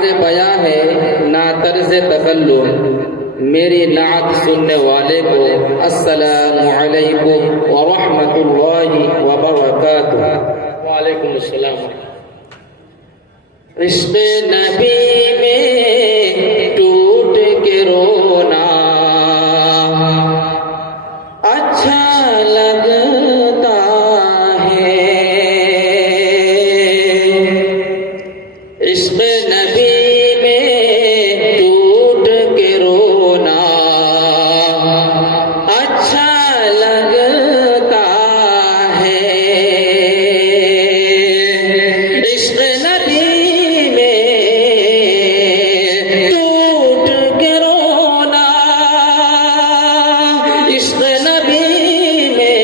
بیاں ہے نہ طرز تکلم میری نعت سننے والے کو السلام علیکم ورحمۃ اللہ وبرکاتہ۔ وعلیکم السلام۔ عشق نبی میں ٹوٹ کے رونا اچھا لگتا ہے، عشق نبی میں ٹوٹ کے رونا اچھا لگتا ہے، عشق نبی میں ٹوٹ کے رونا، عشق نبی میں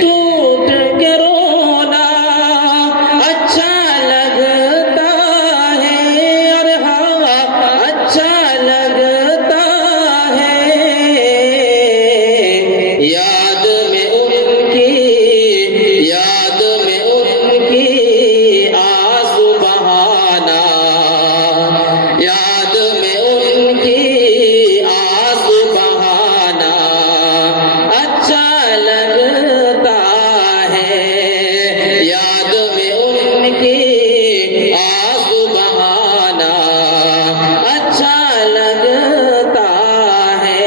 ٹوٹ کے رونا اچھا لگتا ہے، اور ہوا اچھا لگتا ہے، یاد میں ان کی آنسو بہانا، یاد میں ان کی آنسو بہانا اچھا لگتا ہے، یاد میں ان کی آنسو بہانا اچھا لگتا ہے،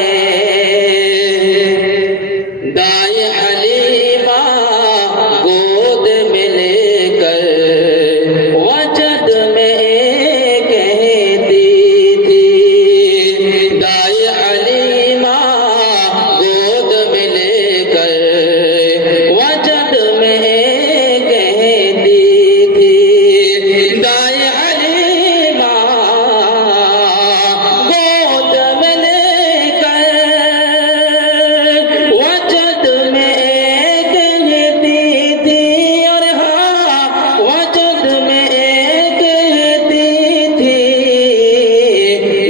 دائیں حلیمہ گود میں لے کر وجد میں کہتی تھی، دائیں حلیمہ گود میں لے کر وجد میں کہتی تھی، دائیں حلیمہ گود میں لے کر وجد میں کہتی تھی، اور ہاں وجد میں کہتی تھی،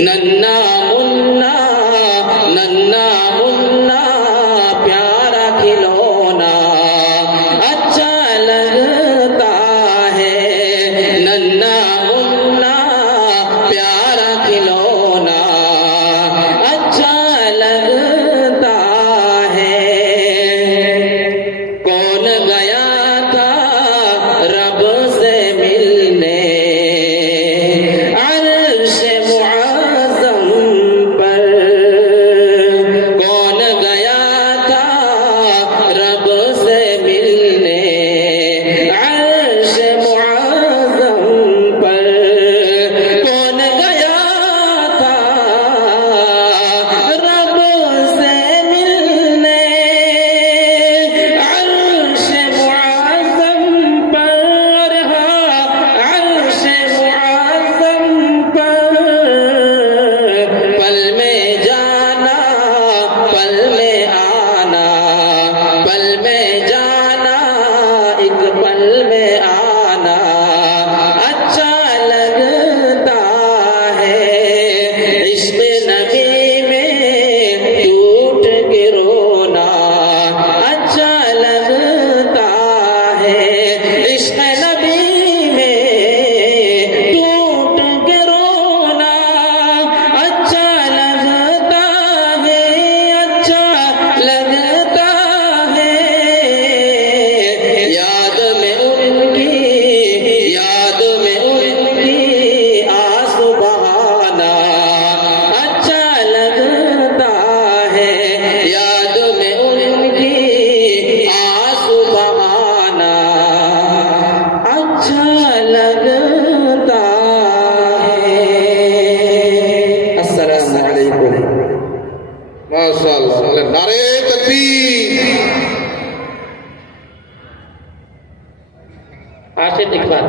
ننا منا پیارا کھلونا اچھا لگتا ہے، ننا منا پیارا کھلونا اچھا لگتا ہے، کون گیا تھا رب سے ملنے عرش معظم پر، کون گیا تھا رب سے ملنے عرش معظم پر، کون گیا تھا رب سے ملنے عرش معظم پر، ہاں عرش معظم پر، پل میں جانا پل میں آنا، پل میں جانا ایک پل میں آنا اچھا لگتا ہے، عشق نبی میں ٹوٹ کے رونا اچھا لگتا ہے، عشق نبی میں ٹوٹ کے رونا اچھا لگتا ہے، اچھا لگتا ہے، یاد میں ان کی آنسو بہانا اچھا لگتا ہے، یاد میں ان کی آنسو بہانا اچھا لگتا ہے۔ السلام علیکم۔ ماشاء اللہ، نعرے تکبیر۔ آخر دکھا